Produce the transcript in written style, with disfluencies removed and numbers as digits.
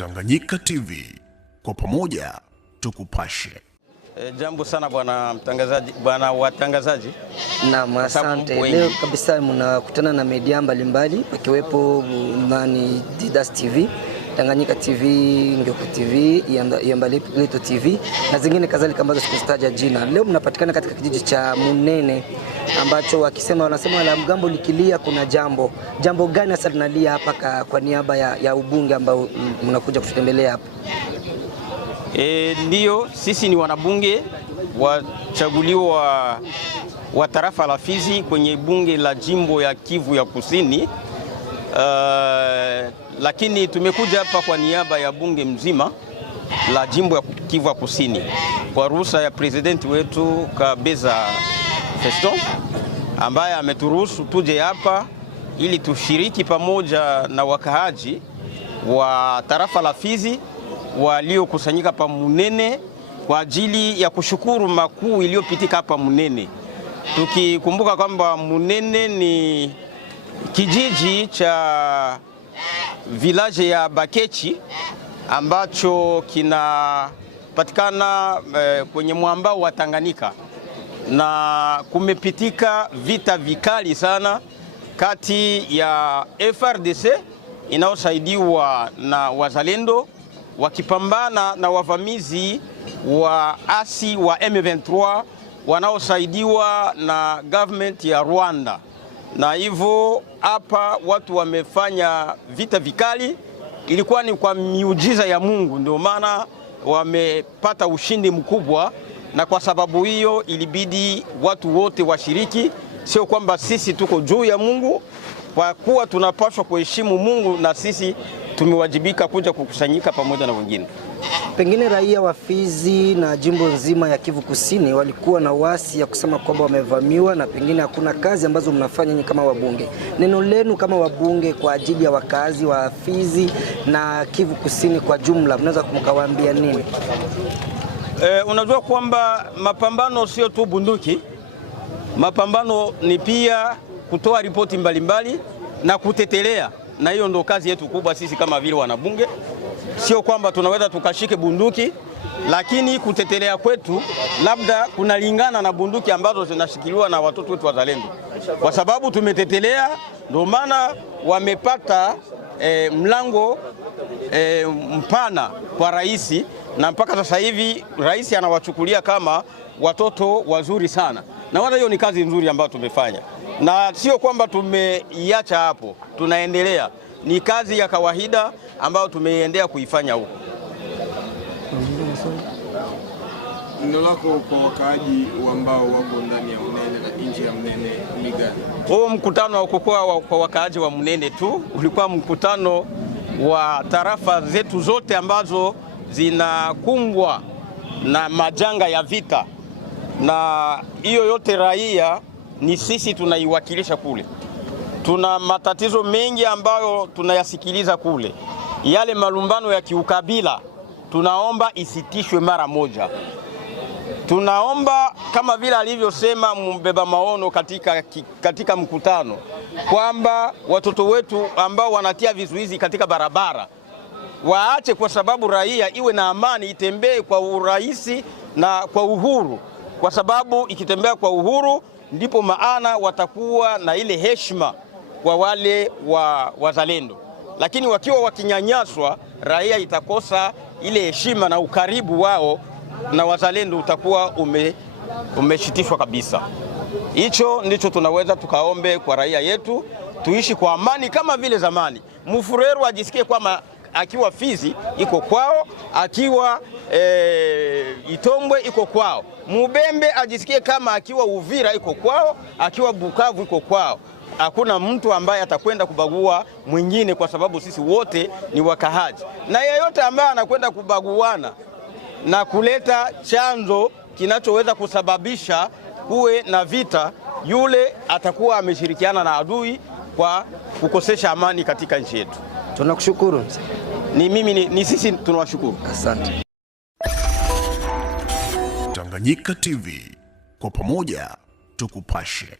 Tanganyika TV, kwa pamoja tukupashe. Jambo sana bwana mtangazaji, bwana watangazaji. Naam, asante. Leo kabisa mnakutana na media mbalimbali pakiwepo nani Didas TV, Tanganyika TV, Ngyoku TV, Yambale Leto TV na zingine kadhalika ambazo sikuzitaja jina. Leo mnapatikana katika kijiji cha Munene ambacho wanasema la mgambo likilia kuna jambo. Jambo gani hasa linalia hapa kwa niaba ya ubunge ambao mnakuja kutembelea hapa? Ndio, sisi ni wanabunge wachaguliwa wa tarafa la Fizi kwenye bunge la jimbo ya Kivu ya Kusini. Lakini tumekuja hapa kwa niaba ya bunge mzima la jimbo ya Kivu ya Kusini kwa ruhusa ya presidenti wetu Kabeza Feston, ambaye ameturuhusu tuje hapa ili tushiriki pamoja na wakaaji wa tarafa la Fizi waliokusanyika pa Munene kwa ajili ya kushukuru makuu iliyopitika hapa Munene. Tukikumbuka kwamba Munene ni kijiji cha village ya Bakechi ambacho kinapatikana kwenye mwambao wa Tanganyika, na kumepitika vita vikali sana kati ya FRDC inayosaidiwa na wazalendo wakipambana na wavamizi wa asi wa M23 wanaosaidiwa na government ya Rwanda. Na hivyo hapa watu wamefanya vita vikali, ilikuwa ni kwa miujiza ya Mungu, ndio maana wamepata ushindi mkubwa, na kwa sababu hiyo ilibidi watu wote washiriki. Sio kwamba sisi tuko juu ya Mungu, kwa kuwa tunapaswa kuheshimu Mungu na sisi tumewajibika kuja kukusanyika pamoja na wengine. Pengine raia wa Fizi na jimbo nzima ya Kivu Kusini walikuwa na wasi ya kusema kwamba wamevamiwa na pengine hakuna kazi ambazo mnafanya nyinyi kama wabunge. Neno lenu kama wabunge kwa ajili ya wakazi wa Fizi na Kivu Kusini kwa jumla, mnaweza kumkawaambia nini? Unajua kwamba mapambano sio tu bunduki. Mapambano ni pia kutoa ripoti mbalimbali na kutetelea, na hiyo ndo kazi yetu kubwa sisi kama vile wanabunge. Sio kwamba tunaweza tukashike bunduki, lakini kutetelea kwetu labda kunalingana na bunduki ambazo zinashikiliwa na watoto wetu wazalendo. Kwa sababu tumetetelea, ndio maana wamepata mlango mpana kwa rais, na mpaka sasa hivi rais anawachukulia kama watoto wazuri sana. Na wala hiyo ni kazi nzuri ambayo tumefanya, na sio kwamba tumeiacha hapo, tunaendelea. Ni kazi ya kawaida ambayo tumeiendea kuifanya huko. Neno lako kwa wakaaji ambao wako ndani ya Munene na nje ya Munene ni gani? Huo mkutano haukuwa kwa wakaaji wa Munene tu, ulikuwa mkutano wa tarafa zetu zote ambazo zinakumbwa na majanga ya vita, na hiyo yote raia ni sisi tunaiwakilisha kule. Tuna matatizo mengi ambayo tunayasikiliza kule. Yale malumbano ya kiukabila tunaomba isitishwe mara moja. Tunaomba kama vile alivyosema mbeba maono katika mkutano kwamba watoto wetu ambao wanatia vizuizi katika barabara waache, kwa sababu raia iwe na amani, itembee kwa urahisi na kwa uhuru, kwa sababu ikitembea kwa uhuru ndipo maana watakuwa na ile heshima kwa wale wazalendo. Lakini wakiwa wakinyanyaswa, raia itakosa ile heshima na ukaribu wao na wazalendo utakuwa umeshitishwa kabisa. Hicho ndicho tunaweza tukaombe kwa raia yetu, tuishi kwa amani kama vile zamani. Mufurero ajisikie kwamba akiwa Fizi iko kwao, akiwa Itombwe iko kwao. Mubembe ajisikie kama akiwa Uvira iko kwao, akiwa Bukavu iko kwao. Hakuna mtu ambaye atakwenda kubagua mwingine, kwa sababu sisi wote ni wakahaji. Na yeyote ambaye anakwenda kubaguana na kuleta chanzo kinachoweza kusababisha kuwe na vita, yule atakuwa ameshirikiana na adui kwa kukosesha amani katika nchi yetu. Tunakushukuru. Ni sisi tunawashukuru. Asante. Tanganyika TV, kwa pamoja tukupashe.